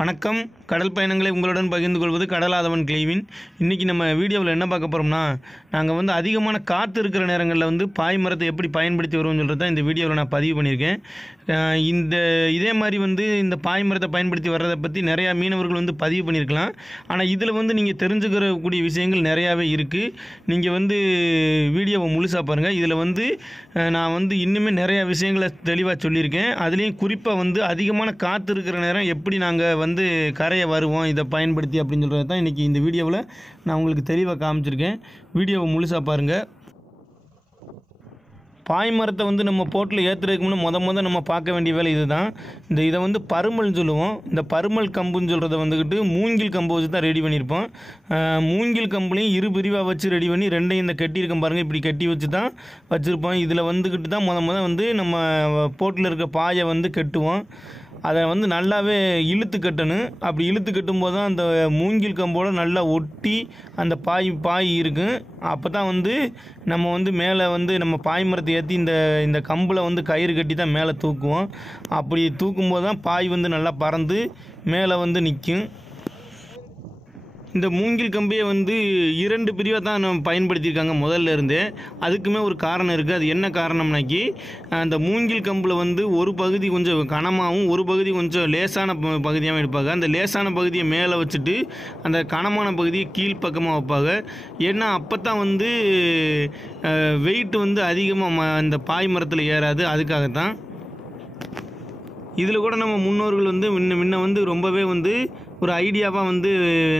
வணக்கம். கடல் பயணங்களை உங்களுடன் பகிர்ந்து கொள்வது கடலாதவன் கிளீவின். இன்றைக்கி நம்ம வீடியோவில் என்ன பார்க்க போகிறோம்னா, நாங்கள் வந்து அதிகமான காற்று இருக்கிற நேரங்களில் வந்து பாய் மரத்தை எப்படி பயன்படுத்தி வருவோம்னு சொல்கிறது தான் இந்த வீடியோவில் நான் பதிவு பண்ணியிருக்கேன். இதே மாதிரி வந்து இந்த பாய் மரத்தை பயன்படுத்தி வர்றதை பற்றி நிறையா மீனவர்கள் வந்து பதிவு பண்ணியிருக்கலாம். ஆனால் இதில் வந்து நீங்கள் தெரிஞ்சுக்கிறக்கூடிய விஷயங்கள் நிறையாவே இருக்குது. நீங்கள் வந்து வீடியோவை முழுசாக பாருங்கள். இதில் வந்து நான் வந்து இன்னுமே நிறையா விஷயங்களை தெளிவாக சொல்லியிருக்கேன். அதுலேயும் குறிப்பாக வந்து அதிகமான காற்று இருக்கிற நேரம் எப்படி நாங்கள் வந்து கரையை வருவோம் இதை பயன்படுத்தி அப்படின்னு சொல்கிறது தான் இன்றைக்கி இந்த வீடியோவில் நான் உங்களுக்கு தெளிவாக காமிச்சிருக்கேன். வீடியோவை முழுசாக பாருங்கள். பாய் மரத்தை வந்து நம்ம போட்டில் ஏற்றுறதுக்கு முன்னே நம்ம பார்க்க வேண்டிய வேலை இது தான். இதை வந்து பருமல்னு சொல்லுவோம். இந்த பருமல் கம்புன்னு சொல்கிறத வந்துக்கிட்டு மூங்கில் கம்பு வச்சு தான் ரெடி பண்ணியிருப்போம். மூங்கில் கம்புலையும் இரு பிரிவாக வச்சு ரெடி பண்ணி ரெண்டையும் இந்த கட்டியிருக்கோம் பாருங்கள், இப்படி கட்டி வச்சு தான் வச்சுருப்போம். இதில் வந்துக்கிட்டு தான் வந்து நம்ம போட்டில் இருக்க பாயை வந்து கட்டுவோம். அதை வந்து நல்லாவே இழுத்து கட்டணும். அப்படி இழுத்து கட்டும்போது தான் அந்த மூங்கில் கம்போடு நல்லா ஒட்டி அந்த பாய் இருக்கும். அப்போ தான் வந்து நம்ம வந்து மேலே வந்து நம்ம பாய் மரத்தை ஏற்றி இந்த கம்பில் வந்து கயிறு கட்டி தான் மேலே தூக்குவோம். அப்படி தூக்கும்போது தான் பாய் வந்து நல்லா பறந்து மேலே வந்து நிற்கும். இந்த மூங்கில் கம்பியை வந்து 2 பிரிவாக தான் நம்ம பயன்படுத்தியிருக்காங்க முதல்ல இருந்தே. அதுக்குமே ஒரு காரணம் இருக்குது. அது என்ன காரணம்னாக்கி, அந்த மூங்கில் கம்பில் வந்து ஒரு பகுதி கொஞ்சம் கனமாகவும் ஒரு பகுதி கொஞ்சம் லேசான பகுதியாகவும் எடுப்பாங்க. அந்த லேசான பகுதியை மேலே வச்சுட்டு அந்த கனமான பகுதியை கீழ்ப்பக்கமாக வைப்பாங்க. ஏன்னா அப்போ தான் வந்து வெயிட் வந்து அதிகமாக இந்த பாய் மரத்தில் ஏறாது. அதுக்காகத்தான். இதில் கூட நம்ம முன்னோர்கள் வந்து முன்ன வந்து ரொம்பவே வந்து ஒரு ஐடியாவாக வந்து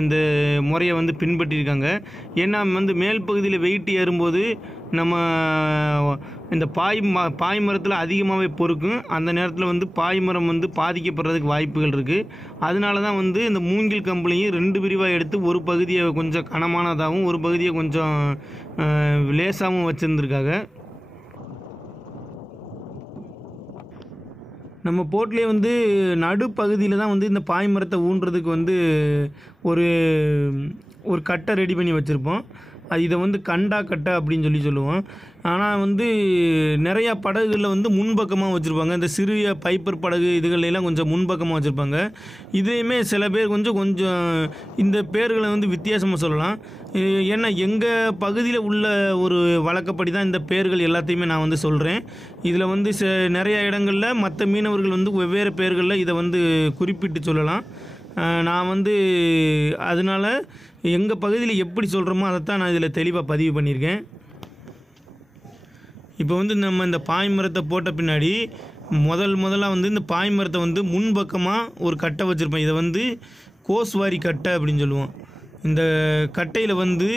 இந்த முறையை வந்து பின்பற்றியிருக்காங்க. ஏன்னா வந்து மேல் பகுதியில் வெயிட் ஏறும்போது நம்ம இந்த பாய் மரத்தில் அதிகமாகவே பொறுக்கும். அந்த நேரத்தில் வந்து பாய் மரம் வந்து பாதிக்கப்படுறதுக்கு வாய்ப்புகள் இருக்குது. அதனால தான் வந்து இந்த மூங்கில் கம்பளையும் 2 பிரிவாக எடுத்து ஒரு பகுதியை கொஞ்சம் கனமானதாகவும் ஒரு பகுதியை கொஞ்சம் லேசாகவும் வச்சுருந்துருக்காங்க. நம்ம போட்லேயே வந்து நடுப்பகுதியில் தான் வந்து இந்த பாய் மரத்தை ஊன்றதுக்கு வந்து ஒரு கட்டை ரெடி பண்ணி வச்சுருப்போம். இதை வந்து கண்டா கட்டை அப்படின்னு சொல்லுவோம். ஆனால் வந்து நிறையா படகுகளில் வந்து முன்பக்கமாக வச்சுருப்பாங்க. இந்த சிறிய பைப்பர் படகு இதுகளெல்லாம் கொஞ்சம் முன்பக்கமாக வச்சுருப்பாங்க. இதையுமே சில பேர் கொஞ்சம் இந்த பேர்களை வந்து வித்தியாசமாக சொல்லலாம். ஏன்னா எங்கள் பகுதியில் உள்ள ஒரு வழக்கப்படி தான் இந்த பேர்கள் எல்லாத்தையுமே நான் வந்து சொல்கிறேன். இதில் வந்து நிறையா இடங்களில் மற்ற மீனவர்கள் வந்து வெவ்வேறு பேர்களில் இதை வந்து குறிப்பிட்டு சொல்லலாம். நான் வந்து அதனால் எங்கள் பகுதியில் எப்படி சொல்கிறோமோ அதைத்தான் நான் இதில் தெளிவாக பதிவு பண்ணியிருக்கேன். இப்போ வந்து நம்ம இந்த பாய் மரத்தை போட்ட பின்னாடி முதலாக வந்து இந்த பாய் மரத்தை வந்து முன்பக்கமாக ஒரு கட்டை வச்சுருப்போம். இதை வந்து கோஸ்வாரி கட்டை அப்படின்னு சொல்லுவோம். இந்த கட்டையில் வந்து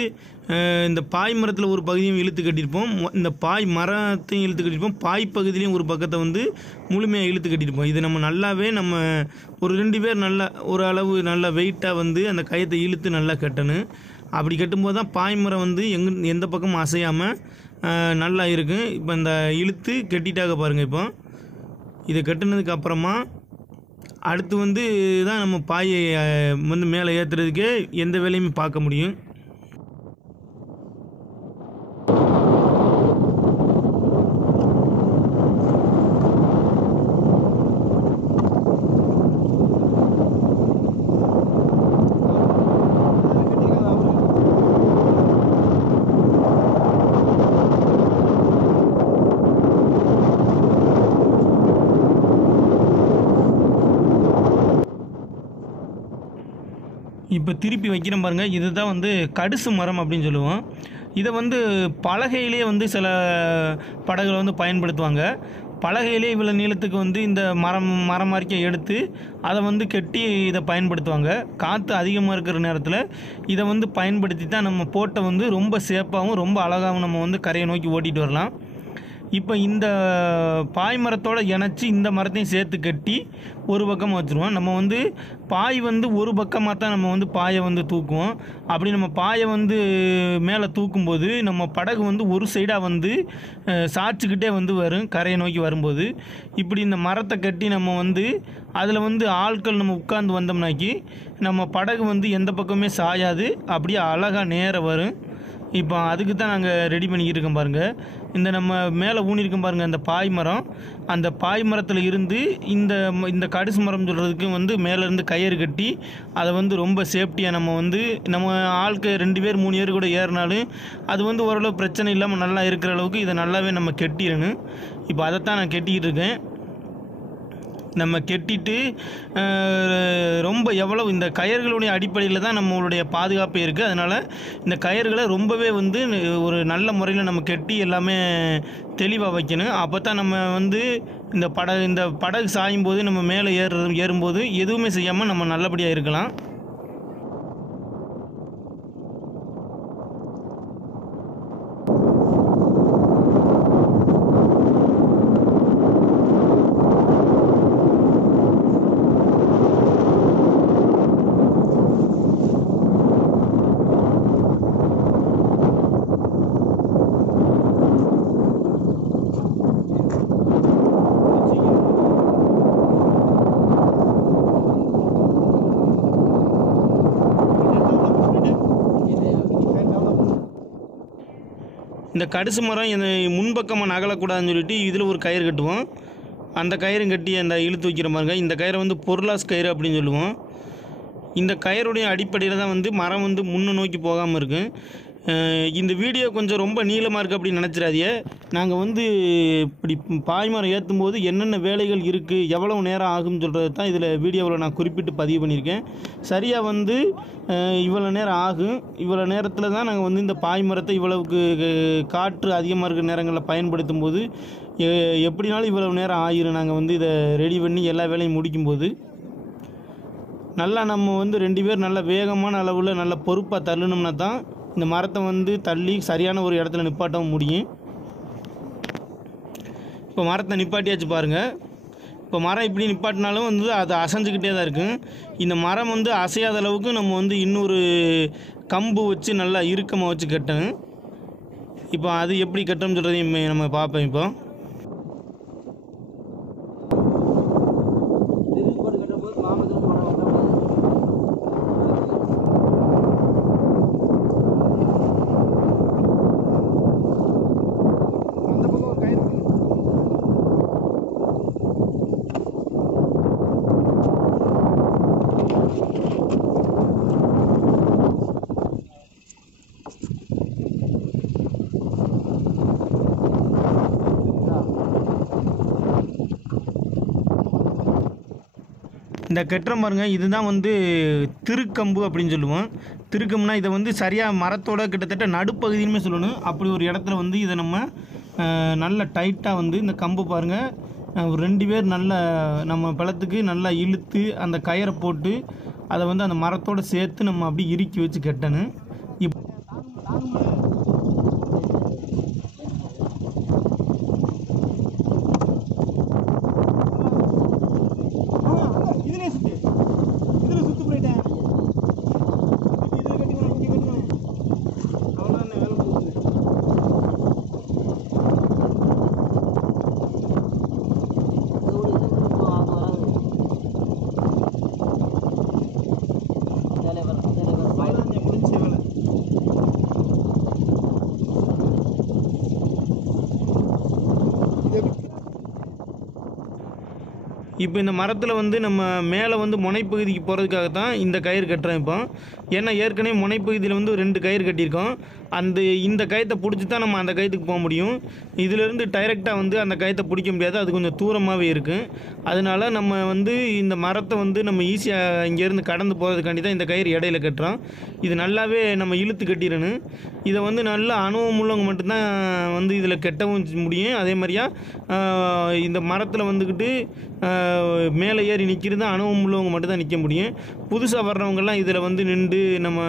இந்த பாய் மரத்தில் ஒரு பகுதியும் இழுத்து கட்டியிருப்போம். இந்த பாய் மரத்தையும் இழுத்து கட்டியிருப்போம். பாய் பகுதியிலையும் ஒரு பக்கத்தை வந்து முழுமையாக இழுத்து கட்டியிருப்போம். இது நம்ம நல்லாவே நம்ம ஒரு 2 பேர் நல்லா ஒரு அளவு நல்லா வெயிட்டாக வந்து அந்த கயத்தை இழுத்து நல்லா கட்டணும். அப்படி கட்டும்போது தான் பாய் மரம் வந்து எந்த பக்கமும் அசையாமல் நல்லா இருக்கும். இப்போ இந்த இழுத்து கட்டிட்டாக பாருங்கள். இப்போ இதை கட்டினதுக்கு அப்புறமா அடுத்து வந்து தான் நம்ம பாயை வந்து மேலே ஏற்றுறதுக்கே எந்த வேலையுமே பார்க்க முடியும். இப்போ திருப்பி வைக்கிறோம் பாருங்கள். இதுதான் வந்து கடுசு மரம் அப்படின்னு சொல்லுவோம். இதை வந்து பலகையிலே வந்து சில படகுகளை வந்து பயன்படுத்துவாங்க. பலகையிலே இவ்வளோ நீளத்துக்கு வந்து இந்த மரம் மாதிரிக்க எடுத்து அதை வந்து கட்டி இதை பயன்படுத்துவாங்க. காற்று அதிகமாக இருக்கிற நேரத்தில் இதை வந்து பயன்படுத்தி தான் நம்ம போட்டை வந்து ரொம்ப சேஃபாகவும் ரொம்ப அழகாகவும் நம்ம வந்து கரையை நோக்கி ஓட்டிகிட்டு வரலாம். இப்போ இந்த பாய் மரத்தோடு இணைச்சி இந்த மரத்தையும் சேர்த்து கட்டி ஒரு பக்கமாக வச்சுருவோம். நம்ம வந்து பாய் வந்து ஒரு பக்கமாக தான் நம்ம வந்து பாயை வந்து தூக்குவோம். அப்படி நம்ம பாயை வந்து மேலே தூக்கும்போது நம்ம படகு வந்து ஒரு சைடாக வந்து சாய்ச்சிக்கிட்டே வந்து வரும் கரையை நோக்கி வரும்போது. இப்படி இந்த மரத்தை கட்டி நம்ம வந்து அதில் வந்து ஆட்கள் நம்ம உட்கார்ந்து வந்தோம்னாக்கி நம்ம படகு வந்து எந்த பக்கமே சாயாது, அப்படியே அழகாக நேராக வரும். இப்போ அதுக்கு தான் நாங்கள் ரெடி பண்ணிக்கிட்டு இருக்கோம் பாருங்கள். இந்த நம்ம மேலே ஊனியிருக்கோம் பாருங்கள் அந்த பாய் மரம், அந்த பாய் மரத்தில் இருந்து இந்த கடுசு மரம் சொல்கிறதுக்கு வந்து மேலேருந்து கயிறு கட்டி அதை வந்து ரொம்ப சேஃப்டியாக நம்ம ஆளுக்கு 2 பேர் 3 பேர் கூட ஏறினாலும் அது வந்து ஓரளவு பிரச்சனை இல்லாமல் நல்லா இருக்கிற அளவுக்கு இதை நல்லாவே நம்ம கெட்டிடணும். இப்போ அதைத்தான் நான் கெட்டிக்கிட்டு இருக்கேன். நம்ம கெட்டிட்டு ரொம்ப எவ்வளவு இந்த கயிறுகளுடைய அடிப்படையில் தான் நம்மளுடைய பாதுகாப்பே இருக்குது. அதனால் இந்த கயிறுகளை ரொம்பவே வந்து ஒரு நல்ல முறையில் நம்ம கெட்டி எல்லாமே தெளிவாக வைக்கணும். அப்போ தான் நம்ம வந்து இந்த படகு சாயும் போது நம்ம மேலே ஏறும்போது எதுவுமே செய்யாமல் நம்ம நல்லபடியாக இருக்கலாம். இந்த கடுசு மரம் முன்பக்கமாக நகலக்கூடாதுன்னு சொல்லிட்டு இதில் ஒரு கயிறு கட்டுவோம். அந்த கயிறும் கட்டி அந்த இழுத்து வைக்கிற பாருங்க. இந்த கயிறை வந்து பொருளாஸ் கயிறு அப்படின்னு சொல்லுவோம். இந்த கயிறுடைய அடிப்படையில் தான் வந்து மரம் வந்து முன்ன நோக்கி போகாமல் இருக்கும். இந்த வீடியோ கொஞ்சம் ரொம்ப நீளமாக இருக்குது அப்படின்னு நினச்சிடாதீங்க. நாங்கள் வந்து இப்படி பாய்மரம் ஏற்றும் போது என்னென்ன வேலைகள் இருக்குது, எவ்வளவு நேரம் ஆகும்னு சொல்கிறது தான் இதில் வீடியோவில் நான் குறிப்பிட்டு பதிவு பண்ணியிருக்கேன். சரியாக வந்து இவ்வளோ நேரம் ஆகும். இவ்வளோ நேரத்தில் தான் நாங்கள் வந்து இந்த பாய்மரத்தை இவ்வளவுக்கு காற்று அதிகமாக இருக்கிற நேரங்களில் பயன்படுத்தும் போது எப்படினாலும் இவ்வளவு நேரம் ஆயிரும். நாங்கள் வந்து இதை ரெடி பண்ணி எல்லா வேலையும் முடிக்கும்போது நல்லா நம்ம வந்து 2 பேர் நல்ல வேகமான அளவில் நல்ல பொறுப்பாக தள்ளணும்னா தான் இந்த மரத்தை வந்து தள்ளி சரியான ஒரு இடத்துல நிப்பாட்டவும் முடியும். இப்போ மரத்தை நிப்பாட்டியாச்சு பாருங்கள். இப்போ மரம் இப்படி நிப்பாட்டினாலும் வந்து அது அசைஞ்சிக்கிட்டே தான் இருக்கும். இந்த மரம் வந்து அசையாத அளவுக்கு நம்ம வந்து இன்னொரு கம்பு வச்சு நல்லா இறுக்கமாக வச்சு கட்டணும். இப்போ அது எப்படி கட்டணும்னு சொல்கிறதையும் நம்ம பார்ப்போம். இப்போ இந்த கெட்டுறம் பாருங்கள், இதுதான் வந்து திருக்கம்பு அப்படின்னு சொல்லுவோம். திருக்கம்புனா இதை வந்து சரியாக மரத்தோட கிட்டத்தட்ட நடுப்பகுதியுமே சொல்லணும். அப்படி ஒரு இடத்துல வந்து இதை நம்ம நல்ல டைட்டாக வந்து இந்த கம்பு பாருங்கள் 2 பேர் நல்ல நம்ம பழத்துக்கு நல்லா இழுத்து அந்த கயிறை போட்டு அதை வந்து அந்த மரத்தோடு சேர்த்து நம்ம அப்படி இறுக்கி வச்சு கட்டணும். இப்போ இந்த மரத்தில் வந்து நம்ம மேலே வந்து முனைப்பகுதிக்கு போகிறதுக்காக தான் இந்த கயிறு கட்டுறோம். இப்போ ஏன்னா ஏற்கனவே முனைப்பகுதியில் வந்து 2 கயிறு கட்டியிருக்கோம். இந்த கயத்தை பிடிச்சி தான் நம்ம அந்த கயத்துக்கு போக முடியும். இதிலேருந்து டைரெக்டாக வந்து அந்த கயத்தை பிடிக்க முடியாது, அது கொஞ்சம் தூரமாகவே இருக்கும். அதனால் நம்ம வந்து இந்த மரத்தை வந்து நம்ம ஈஸியாக இங்கேருந்து கடந்து போகிறதுக்காண்டி தான் இந்த கயிறு இடையில கட்டுறோம். இது நல்லாவே நம்ம இழுத்து கட்டிடணும். இதை வந்து நல்ல அனுபவம் உள்ளவங்க மட்டும்தான் வந்து இதில் கட்டவும் முடியும். அதே மாதிரியா இந்த மரத்தில் வந்துக்கிட்டு மேலே ஏறி நிற்கிறது அனுபவம் உள்ளவங்க மட்டும்தான் நிற்க முடியும். புதுசாக வர்றவங்கெல்லாம் இதில் வந்து நின்று நம்ம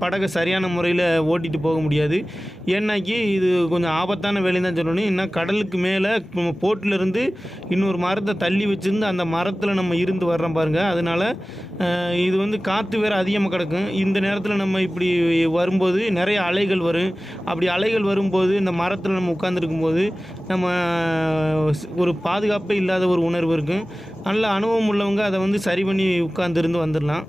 படகை சரியான முறையில் ஓட்டிகிட்டு போக முடியாது. ஏன்னாக்கி இது கொஞ்சம் ஆபத்தான வேலையும் தான் சொல்லணும். ஏன்னா கடலுக்கு மேலே நம்ம போட்டிலேருந்து இன்னொரு மரத்தை தள்ளி வச்சுருந்து அந்த மரத்தில் நம்ம இருந்து வர்றோம் பாருங்கள். அதனால் இது வந்து காற்று வேறு அதிகமாக கிடக்கும். இந்த நேரத்தில் நம்ம இப்படி வரும்போது நிறைய அலைகள் வரும். அப்படி அலைகள் வரும்போது இந்த மரத்தில் நம்ம உட்காந்துருக்கும்போது நம்ம ஒரு பாதுகாப்பே இல்லாத ஒரு உணர்வு இருக்கும். நல்ல அனுபவம் உள்ளவங்க அதை வந்து சரி பண்ணி உட்காந்துருந்து வந்துடலாம்.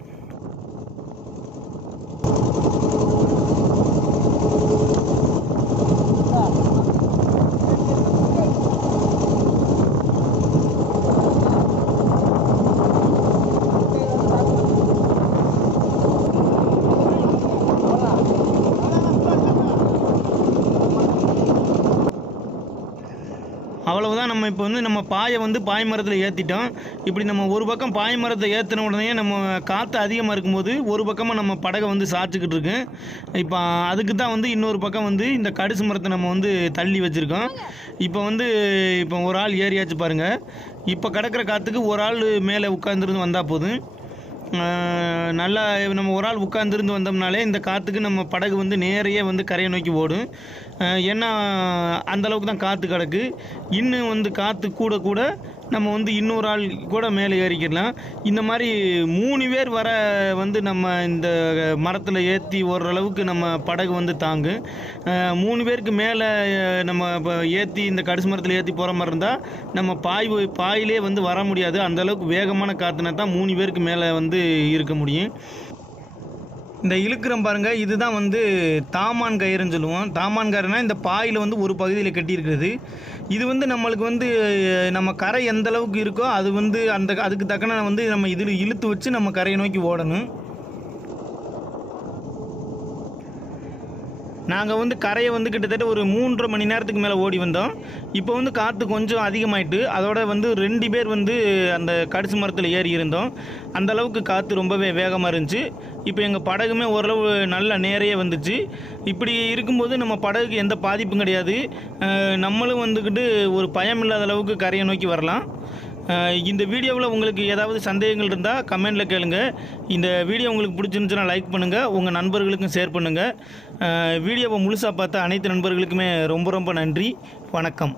நம்ம இப்போ வந்து நம்ம பாயை வந்து பாய் மரத்தில் ஏற்றிட்டோம். இப்படி நம்ம ஒரு பக்கம் பாய் மரத்தை ஏற்றின உடனே நம்ம காற்று அதிகமாக இருக்கும்போது ஒரு பக்கமாக நம்ம படகை வந்து சாய்ச்சிக்கிட்டு இருக்கு. இப்போ அதுக்கு தான் வந்து இன்னொரு பக்கம் வந்து இந்த கடுசு மரத்தை நம்ம வந்து தள்ளி வச்சுருக்கோம். இப்போ ஒரு ஆள் ஏறியாச்சு பாருங்கள். இப்போ கிடக்கிற காற்றுக்கு ஒரு ஆள் மேலே உட்காந்துருந்து வந்தால் போதும். நல்லா நம்ம ஒரு ஆள் உட்காந்துருந்து வந்தோம்னாலே இந்த காற்றுக்கு நம்ம படகு வந்து நேரையே வந்து கரையை நோக்கி ஓடும். ஏன்னா அந்தளவுக்கு தான் காற்று கிடக்கு. இன்னும் வந்து காற்று கூட கூட நம்ம வந்து இன்னொரு ஆள் கூட மேலே ஏறிக்கிடலாம். இந்த மாதிரி 3 பேர் வர வந்து நம்ம இந்த மரத்தில் ஏற்றி ஓரளவுக்கு நம்ம படகு வந்து தாங்கும். 3 பேருக்கு மேலே நம்ம இப்போ ஏற்றி இந்த கடுசு மரத்தில் ஏற்றி போகிற மாதிரி இருந்தால் நம்ம பாயிலே வந்து வர முடியாது. அந்தளவுக்கு வேகமான காற்றுனா தான் 3 பேருக்கு மேலே வந்து இருக்க முடியும். இந்த இழுக்கிறோம் பாருங்கள், இதுதான் வந்து தாமான் கயிறுன்னு சொல்லுவோம். தாமான் கயிறுனா இந்த பாயில் வந்து ஒரு பகுதியில் கட்டியிருக்கிறது. இது வந்து நம்மளுக்கு வந்து நம்ம கரை எந்த அளவுக்கு இருக்கோ அது வந்து அதுக்கு தக்கன வந்து நம்ம இதில் இழுத்து வச்சு நம்ம கரையை நோக்கி ஓடணும். நாங்கள் வந்து கரையை வந்து கிட்டத்தட்ட ஒரு 3.5 மணி நேரத்துக்கு மேலே ஓடி வந்தோம். இப்போ வந்து காற்று கொஞ்சம் அதிகமாயிட்டு அதோட வந்து 2 பேர் வந்து அந்த கடுசு மரத்தில் ஏறி இருந்தோம். அந்தளவுக்கு காற்று ரொம்பவே வேகமாக இருந்துச்சு. இப்போ எங்கள் படகுமே ஓரளவு நல்ல நேரையே வந்துச்சு. இப்படி இருக்கும்போது நம்ம படகுக்கு எந்த பாதிப்பும் கிடையாது. நம்மளும் வந்துக்கிட்டு ஒரு பயம் இல்லாத அளவுக்கு கரையை நோக்கி வரலாம். இந்த வீடியோவில் உங்களுக்கு ஏதாவது சந்தேகங்கள் இருந்தால் கமெண்டில் கேளுங்க. இந்த வீடியோ உங்களுக்கு பிடிச்சிருந்துச்சுன்னா லைக் பண்ணுங்கள், உங்கள் நண்பர்களுக்கும் ஷேர் பண்ணுங்கள். வீடியோவை முழுசாக பார்த்த அனைத்து நண்பர்களுக்குமே ரொம்ப ரொம்ப நன்றி. வணக்கம்.